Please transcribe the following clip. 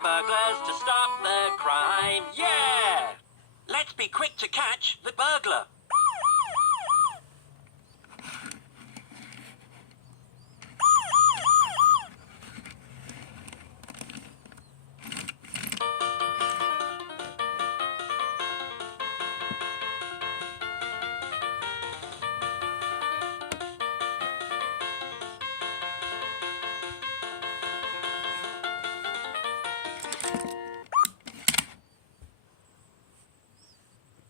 burglars to stop the crime. Yeah! Let's be quick to catch the burglar.